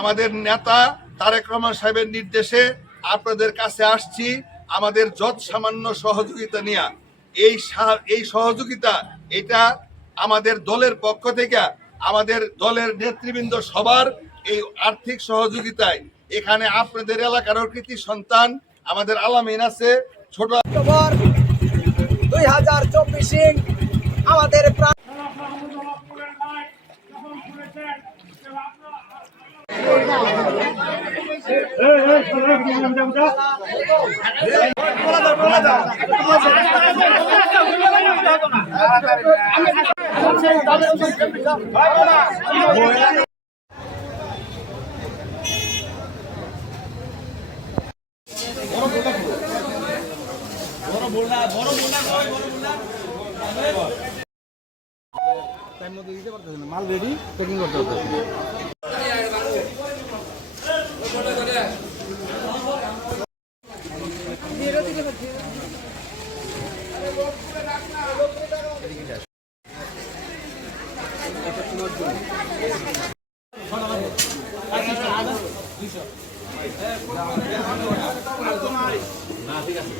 আমাদের নেতা তারেক রহমান সাহেবের নির্দেশে আপনাদের কাছে আসছি আমাদের যত সামান্য সহযোগিতা নিয়ে। এই সহযোগিতা এটা আমাদের দলের পক্ষ থেকে, আমাদের দলের নেতৃবৃন্দ সবার এই আর্থিক সহযোগিতায় এখানে আপনাদের এলাকার কৃতি সন্তান আমাদের আলামিন আছে। ছোট অক্টোবর 2024 আমাদের মাল রেডি প্যাকিং করতে হবে। না ঠিক আছে।